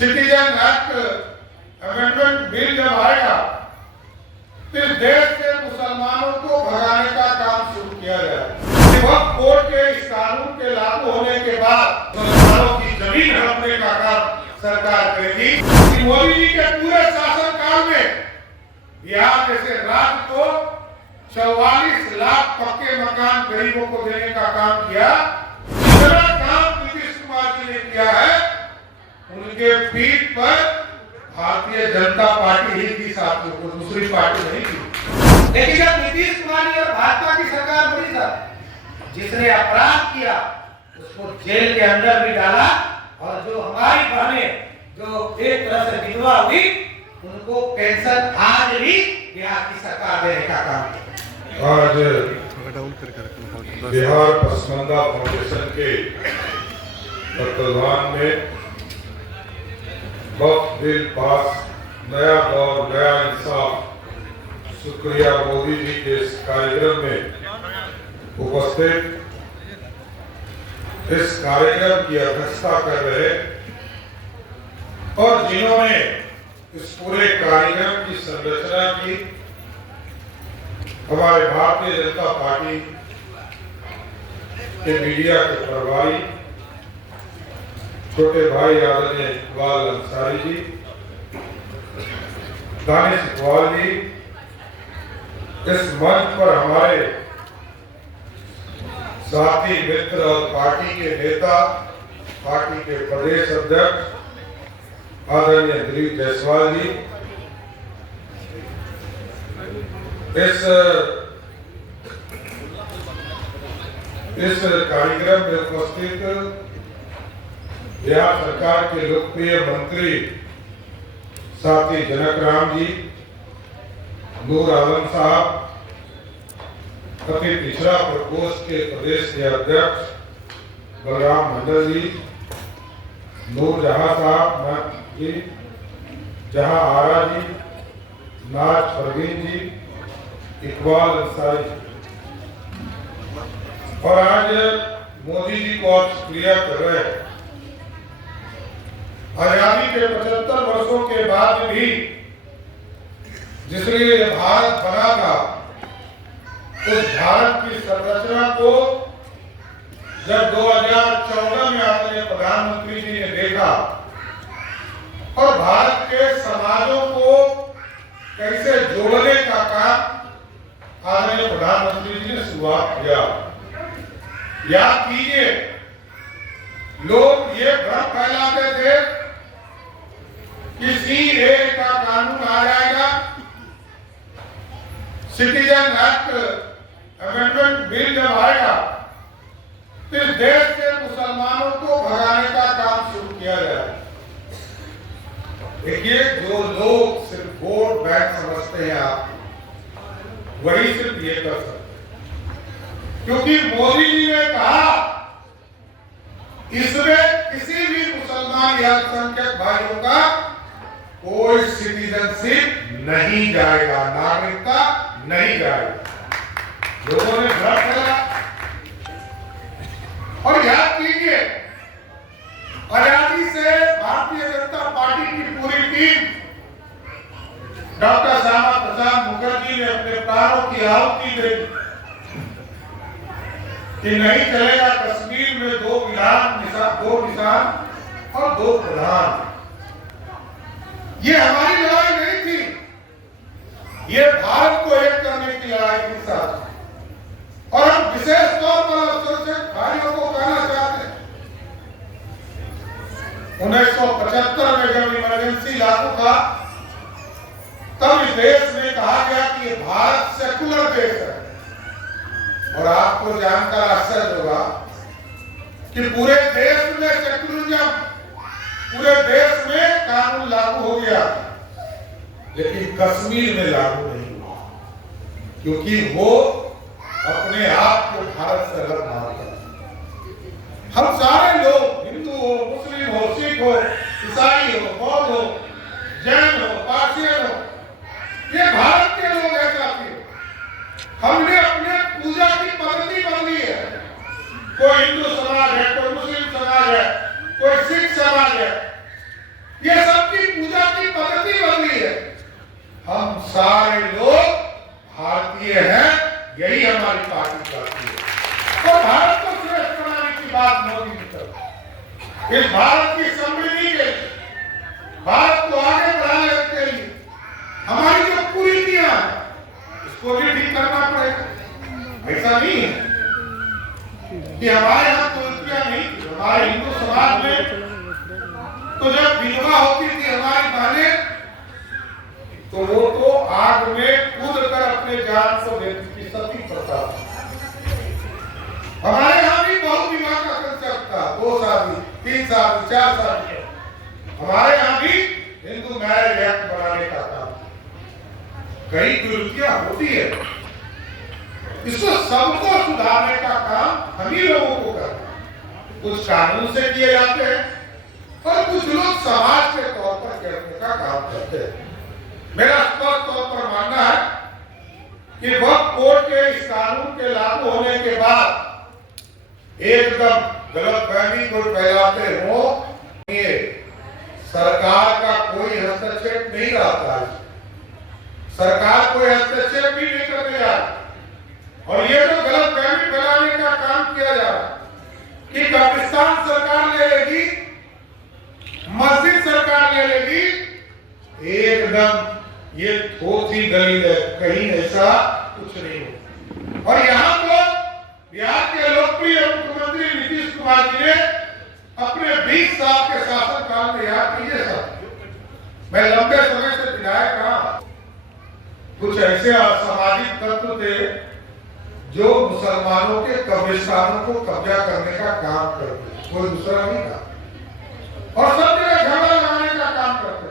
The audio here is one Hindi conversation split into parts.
सिटीजन एक्ट अमेंडमेंट बिल जब आएगा तो देश के मुसलमानों को भगाने का काम शुरू किया जाए। वक्त कोर्ट के इस कानून के लागू होने के बाद मुसलमानों की जमीन हड़पने का काम सरकार करेगी। मोदी जी के पूरे शासनकाल में बिहार जैसे राज्य को 44 लाख पक्के मकान गरीबों को देने का काम किया। दूसरा काम नीतीश कुमार जी ने किया है, उनके पीठ पर भारतीय जनता पार्टी ही की, साथियों को दूसरी पार्टी नहीं की। लेकिन जब नीतीश कुमार जी और भाजपा की सरकार बनी था, जिसने अपराध किया उसको जेल के अंदर भी डाला, और जो हमारी बहनें जो एक तरह से विधवा हुई उनको पेंशन आज भी बिहार की सरकार देने का काम किया। आज बिहार पसमंदा फाउंडेशन के तत्वाधान में वक्फ बिल पास, नया दौर नया इंसाफ, शुक्रिया मोदी जी के इस कार्यक्रम में उपस्थित इस कार्यक्रम की अध्यक्षता कर रहे और जिन्होंने इस पूरे कार्यक्रम की संरचना की, हमारे भारतीय जनता पार्टी के मीडिया के प्रभारी छोटे भाई आदरणीय इकबाल अंसारी जी, दानिश इकबाल जी, इस मंच पर हमारे साथी मित्र और पार्टी के नेता, पार्टी के प्रदेश अध्यक्ष आदरणीय दिलीप जायसवाल जी, इस कार्यक्रम में उपस्थित बिहार सरकार के लोकप्रिय मंत्री साथी जनक राम जी, नूर आलम साहब, अति पिछड़ा प्रकोष्ठ के प्रदेश के अध्यक्ष बलराम मंडल जी, नूर जहां साहब जी, जहां आरा जी, नाज परवीन जी, इकबाल अंसारी जी, और आज मोदी जी को आप शुक्रिया कर रहे हैं। आजादी के 75 वर्षों के बाद भी जिसलिए भारत बना था, उस भारत की संरचना को जब 2014 में आदरणीय प्रधानमंत्री जी ने देखा और भारत के समाजों को कैसे जोड़ने का काम आदरणीय प्रधानमंत्री जी ने शुरुआत किया। याद कीजिए, लोग ये भ्रम फैलाते थे कि सीए का कानून आ जाएगा, सिटीजन एक्ट अमेंडमेंट बिल जब आएगा तो इस देश के मुसलमानों को भगाने का काम शुरू किया जाएगा। देखिए, जो लोग सिर्फ वोट बैंक समझते हैं, आप वही सिर्फ ये कर सकते हैं, क्योंकि मोदी जी ने कहा इसमें किसी भी मुसलमान या अल्पसंख्यक भाइयों का कोई सिटीजनशिप नहीं जाएगा, नागरिकता नहीं जाएगी। लोगों ने भ्रम फैला। और याद कीजिए, आजादी से भारतीय जनता पार्टी की पूरी टीम डॉक्टर श्यामा प्रसाद मुखर्जी ने अपने प्राणों की आहुति दी कि नहीं चलेगा कश्मीर में दो निशान और दो प्रधान। ये हमारी लड़ाई नहीं थी, ये भारत को एक करने की लड़ाई थी साथ। और हम विशेष तौर पर अवसर से भाइयों को कहना चाहते हैं, 1975 में जब इमरजेंसी लागू था, तब इस देश में कहा गया कि ये भारत सेकुलर देश है। और आपको जानकर आश्चर्य होगा कि पूरे देश में सेकुलरिज्म, पूरे देश में कानून लागू हो गया, लेकिन कश्मीर में लागू नहीं हुआ, क्योंकि वो अपने आप को भारत से अलग मानता है। हम सारे लोग, हिंदू हो, मुस्लिम हो, सिख हो, ईसाई हो, बौद्ध हो, जैन हो, पारसियन हो, ये भारत के लोग हैं साथियों। हमने अपने पूजा की पद्धति बदली है। कोई हिंदू समाज है, कोई मुस्लिम समाज है, कोई सिख समाज है, ये इस भारत की समृद्धि के लिए, भारत को आगे बढ़ाने के लिए हमारी जो कुरीतियां हैं इसको भी ठीक करना पड़ेगा। ऐसा नहीं है कि हमारे यहाँ कुरीतियां नहीं थी। हमारे हिंदू समाज में तो जब विधवा होती थी हमारी बहनें, तो वो तो आग में कूद कर अपने जान को देती थी, सती प्रथा। हमारे यहाँ भी बहुत विवाह का कंसेप्ट था, 2 शादी, 3 शादी, 4 शादी। हमारे यहाँ भी हिंदू मैरिज एक्ट बनाने का काम, कई कुरीतियां होती है, इसको सबको सुधारने का काम हम ही लोगों को करना। कुछ कानून से किए जाते हैं और कुछ लोग समाज के तौर पर करने का काम करते हैं। मेरा स्पष्ट तौर पर मानना है कि वक्त कोर्ट के इस कानून के लागू होने के बाद एकदम गलतफहमी को फैलाते हो, ये सरकार का कोई हस्तक्षेप नहीं रहता है। सरकार कोई हस्तक्षेप भी नहीं करने जा रही और ये तो गलतफहमी फैलाने का काम किया जा रहा है कि पाकिस्तान सरकार ले लेगी, मस्जिद सरकार ले लेगी। एकदम ये थोड़ी दलील है, कहीं ऐसा कुछ नहीं हो। और यहाँ तो बिहार के लोकप्रिय मुख्यमंत्री नीतीश कुमार जी ने अपने 20 साल के शासनकाल में, याद कीजिए सर, मैं लंबे समय से विधायक रहा, कुछ ऐसे असामाजिक तत्व थे जो मुसलमानों के कब्रिस्तानों को कब्जा करने का काम करते, कोई दूसरा नहीं था, और सब जगह झगड़ा लगाने का काम करते।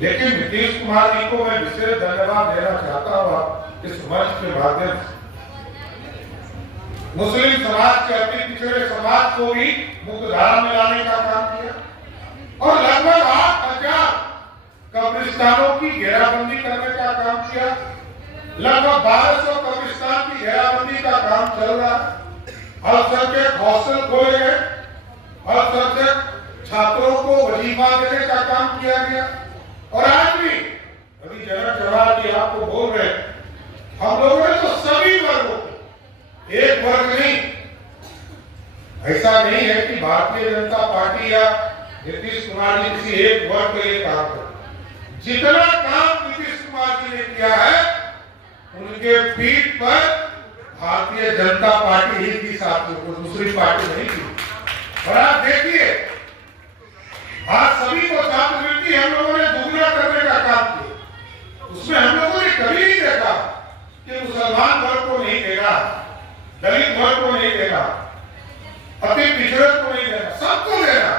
लेकिन नीतीश कुमार जी को मैं विशेष धन्यवाद देना चाहता हूँ इस मंच के माध्यम से। मुस्लिम समाज के अति पिछड़े समाज को भी मुख्यधारा में लाने का काम किया और लगभग 8,000 कब्रिस्तानों की घेराबंदी करने का काम किया। लगभग 1200 कब्रिस्तान की घेराबंदी का काम चल रहा है। अल्पसंख्यक हॉस्टल खोले गए, अल्पसंख्यक छात्रों को वजीफा देने का काम किया गया। और आज भी अभी जनरल जवाहर जी आपको बोल रहे हैं, हम लोगों ने तो सभी वर्गों को, एक वर्ग नहीं, ऐसा नहीं है कि भारतीय जनता पार्टी या नीतीश कुमार जी किसी एक वर्ग के लिए काम कर। जितना काम नीतीश कुमार जी ने किया है उनके पीठ पर भारतीय जनता पार्टी ही थी साथियों, को दूसरी पार्टी नहीं थी। और आप देखिए आज सभी को छात्रवृत्ति हम लोगों ने दुगना करने का काम किया। उसमें हम लोगों ने कभी नहीं देखा कि मुसलमान वर्ग को नहीं देगा, दलित वर्ग को नहीं देगा, अति पिछड़े को नहीं देगा, सबको देना।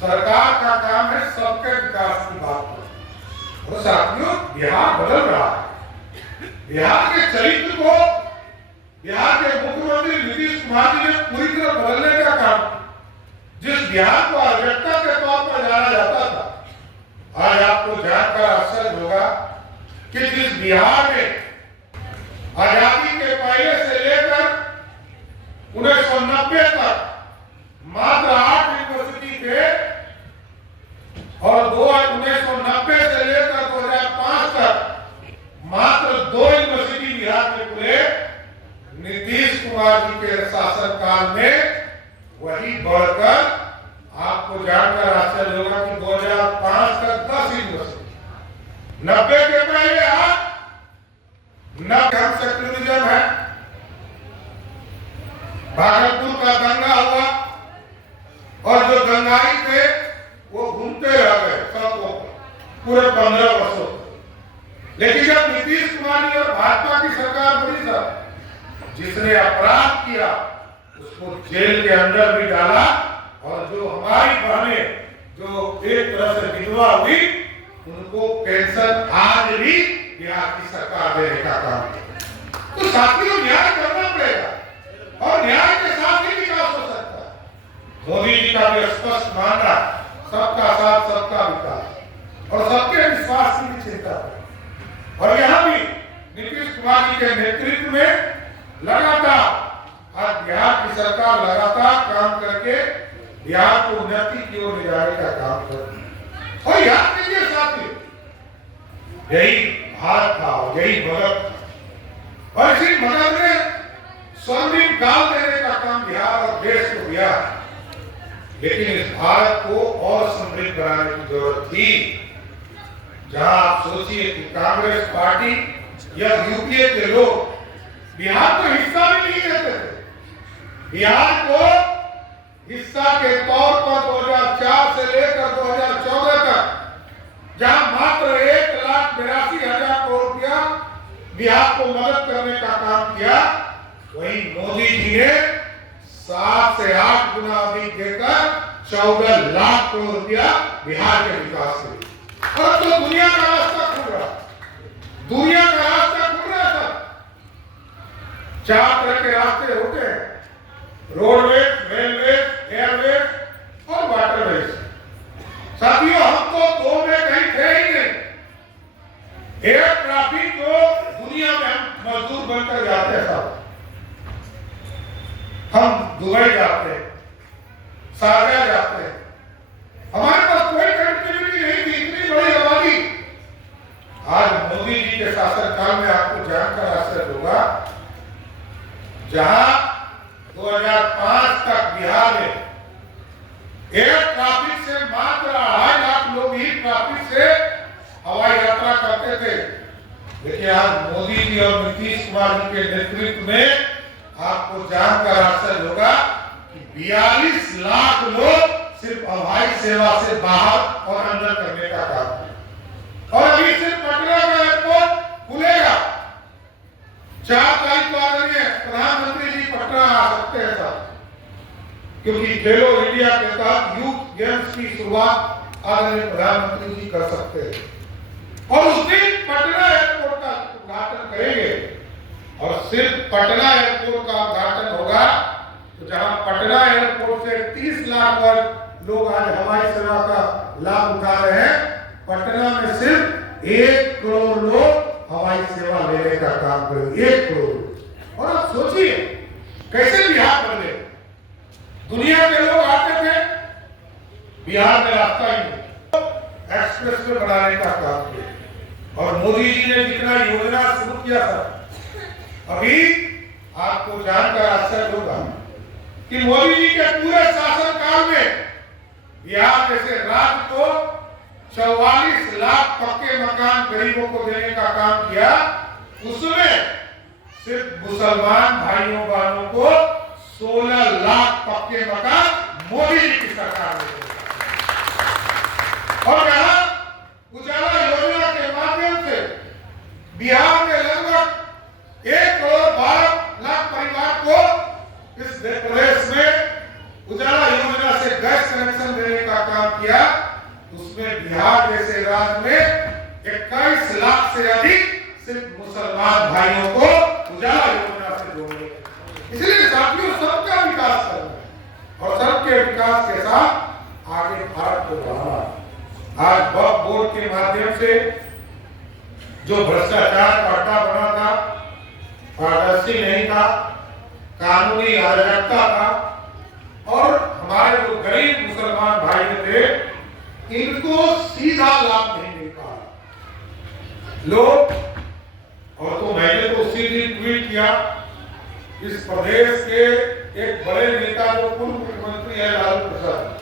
सरकार का काम है सबके विकास की बात करें। और साथियों बिहार बदल रहा है। बिहार के चरित्र को बिहार के मुख्यमंत्री नीतीश कुमार जी ने पूरी तरह बदलने का काम, जिस बिहार को अराजकता के तौर पर जाना जाता था, आज आपको जानकर आश्चर्य होगा कि जिस बिहार में आजादी के पहले से लेकर 1990 तक मात्र 8 यूनिवर्सिटी थे और 1990 से लेकर 2005 तक मात्र 2 यूनिवर्सिटी बिहार में खुले। नीतीश कुमार जी के शासनकाल में वही बढ़कर आपको जानकर आश्चर्य होगा कि 2005 तक 10 यूनिवर्सिटी, 90 के पहले आप हम सेक्युलरिज्म है। भागलपुर का दंगा हुआ और जो दंगाई थे वो घूमते रह गए सड़कों पर पूरे 15 वर्षों। लेकिन जब नीतीश कुमार जी और भाजपा की सरकार बनी सर, जिसने अपराध किया उसको जेल के अंदर भी डाला और जो हमारी बहनें जो एक तरह से विधवा हुई उनको पेंशन आज भी बिहार की सरकार देने का काम किया। तो साथियों न्याय करना पड़ेगा और न्याय के साथ ही विकास हो सकता है। मोदी जी का भी स्पष्ट मानना सबका साथ सबका विकास और सबके विश्वास की चिंता है। और यहाँ भी नीतीश कुमार जी के नेतृत्व में लगातार आज बिहार की सरकार लगातार काम करके बिहार को उन्नति की ओर ले जाने का काम कर रही है। और याद कीजिए साथियों, यही भारत था, यही मगध था और इसी मगध ने स्वर्णिम काल देने का काम बिहार और देश को दिया। लेकिन इस भारत को और समृद्ध बनाने की जरूरत थी। जहां आप सोचिए कि कांग्रेस पार्टी या यूपीए के लोग बिहार को हिस्सा भी नहीं देते थे। बिहार को हिस्सा के तौर पर 2004 से लेकर 2014 तक जहां मात्र 1,82,000 करोड़ रुपया बिहार को मदद करने का काम किया, वहीं मोदी जी ने 7 से 8 गुना अधिक देकर 14 लाख करोड़ रुपया बिहार के विकास के लिए। और तो दुनिया का रास्ता खुल रहा, दुनिया का रास्ता खुल रहा था। 4 तरह के रास्ते होते हैं, रोडवेज, रेलवे, एयरवेज और वाटरवेज। साथियों, हम तो 2 में कहीं थे ही नहीं। एयर ट्रैफिक को दुनिया में हम मजदूर बनकर जाते हैं साहब। हम दुबई जाते हैं, शारजा जाते हैं, हमारे पास कोई कनेक्टिविटी नहीं थी, इतनी बड़ी आबादी। आज मोदी जी के शासनकाल में आपको जानकर आश्चर्य होगा, जहां 2005 तक बिहार में एयर ट्रैफिक से मात्र 2.5 लाख लोग ही ट्रैफिक से हवाई यात्रा करते थे, लेकिन आज मोदी जी और नीतीश कुमार जी के नेतृत्व में आपको जानकर आश्चर्य होगा कि 42 लाख लोग सिर्फ हवाई सेवा से बाहर और अंदर करने का काम है। और अभी सिर्फ पटना का एयरपोर्ट खुलेगा। 4 तारीख को आदरणीय प्रधानमंत्री जी पटना आ सकते हैं साहब, क्योंकि खेलो इंडिया के तहत यूथ गेम्स की शुरुआत आदरणीय प्रधानमंत्री जी कर सकते हैं। और उस दिन पटना एयरपोर्ट का उद्घाटन करेंगे। और सिर्फ पटना एयरपोर्ट का उद्घाटन होगा तो जहां पटना एयरपोर्ट से 30 लाख लोग आज हवाई सेवा का लाभ उठा रहे हैं, पटना में सिर्फ 1 करोड़ लोग हवाई सेवा लेने का काम करेंगे। 1 करोड़। और आप सोचिए कैसे बिहार बदले। दुनिया के लोग आते थे, बिहार में रास्ता ही नहीं, एक्सप्रेस वे बनाने का काम किया। और मोदी जी ने जितना योजना शुरू किया था, अभी आपको जानकर आश्चर्य होगा कि मोदी जी के पूरे शासनकाल में बिहार जैसे राज्य को 44 लाख पक्के मकान गरीबों को देने का काम किया। उसमें सिर्फ मुसलमान भाइयों बहनों को 16 लाख पक्के मकान मोदी जी की सरकार ने दिए। और कहा उजाला योजना के माध्यम से बिहार में लगभग 1 करोड़ 12 लाख परिवार को इस प्रदेश में उजाला योजना से गैस कनेक्शन देने का काम किया। उसमें बिहार जैसे राज्य में 21 लाख से अधिक सिर्फ मुसलमान भाइयों को उजाला योजना से जोड़ने। इसलिए साथियों, सबका विकास करना है और सबके विकास के साथ आगे भारत को बढ़ाना। आज वक्फ बोर्ड के माध्यम से जो भ्रष्टाचार का अड्डा बना था, पारदर्शी नहीं था, कानूनी अराजकता था, और हमारे जो गरीब मुसलमान भाई थे, इनको सीधा लाभ नहीं मिल पा लोग। और तो मैंने तो उसी दिन ट्वीट किया, इस प्रदेश के एक बड़े नेता जो पूर्व मुख्यमंत्री है लालू प्रसाद,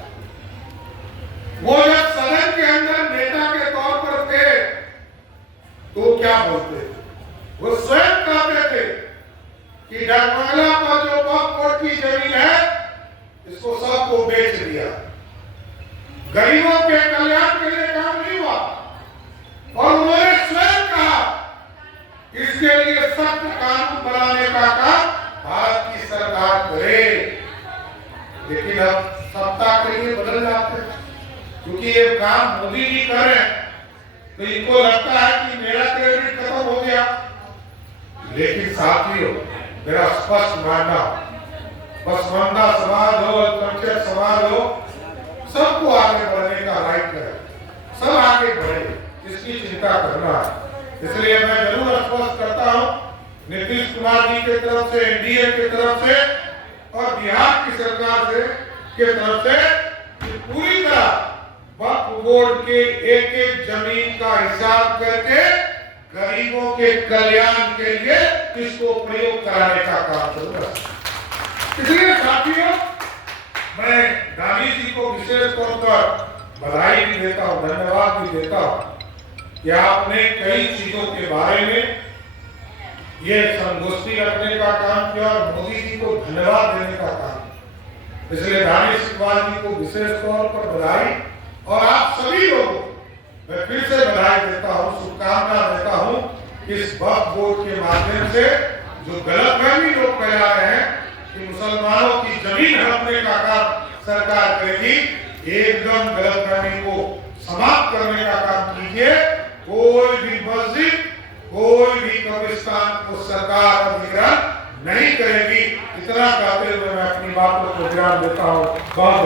वो जब सदन के अंदर नेता के तौर पर थे तो क्या बोलते थे? वो स्वयं कहते थे कि डगमगला पर जो वक्फ बोर्ड की जमीन है, इसको सबको बेच दिया, गरीबों के कल्याण के लिए काम नहीं हुआ। और उन्होंने स्वयं कहा इसके लिए सख्त कानून बनाने का काम भारत की सरकार करे। लेकिन अब सत्ता के लिए बदल जाते हैं, क्योंकि ये काम मोदी जी कर रहे हैं तो इनको लगता है कि मेरा क्रेडिट खत्म हो गया। लेकिन साथियों, मेरा स्पष्ट मानना, पसमानदा समाज हो, अल्पसंख्यक समाज हो, सबको आगे बढ़ने का राइट है, सब आगे बढ़े, इसकी चिंता करना है। इसलिए मैं जरूर स्पष्ट करता हूं नीतीश कुमार जी की तरफ से, एनडीए की तरफ से और बिहार की सरकार से की तरफ से कि पूरी तरह वक्फ बोर्ड के एक एक जमीन का हिसाब करके गरीबों के कल्याण के लिए इसको प्रयोग कराने का काम करूंगा। इसलिए साथियों, मैं दानी जी को विशेष तौर पर बधाई भी देता हूँ, धन्यवाद भी देता हूँ कि आपने कई चीजों के बारे में ये संगोष्ठी रखने का काम किया और मोदी जी को धन्यवाद देने का काम। इसलिए दानिश इकबाल जी को विशेष तौर पर बधाई, और आप सभी लोगों मैं फिर से बधाई देता हूँ, शुभकामना देता हूँ। इस वक्फ बोर्ड के माध्यम से जो गलतफहमी लोग फैला रहे हैं कि मुसलमानों की जमीन हड़पने का काम सरकार करेगी, एकदम गलतफहमी को समाप्त करने का काम कीजिए। कोई भी मस्जिद, कोई भी कब्रिस्तान को सरकार अधिग्रहण नहीं करेगी। इतना कहते हुए मैं अपनी बातों को विराम देता हूँ। बहुत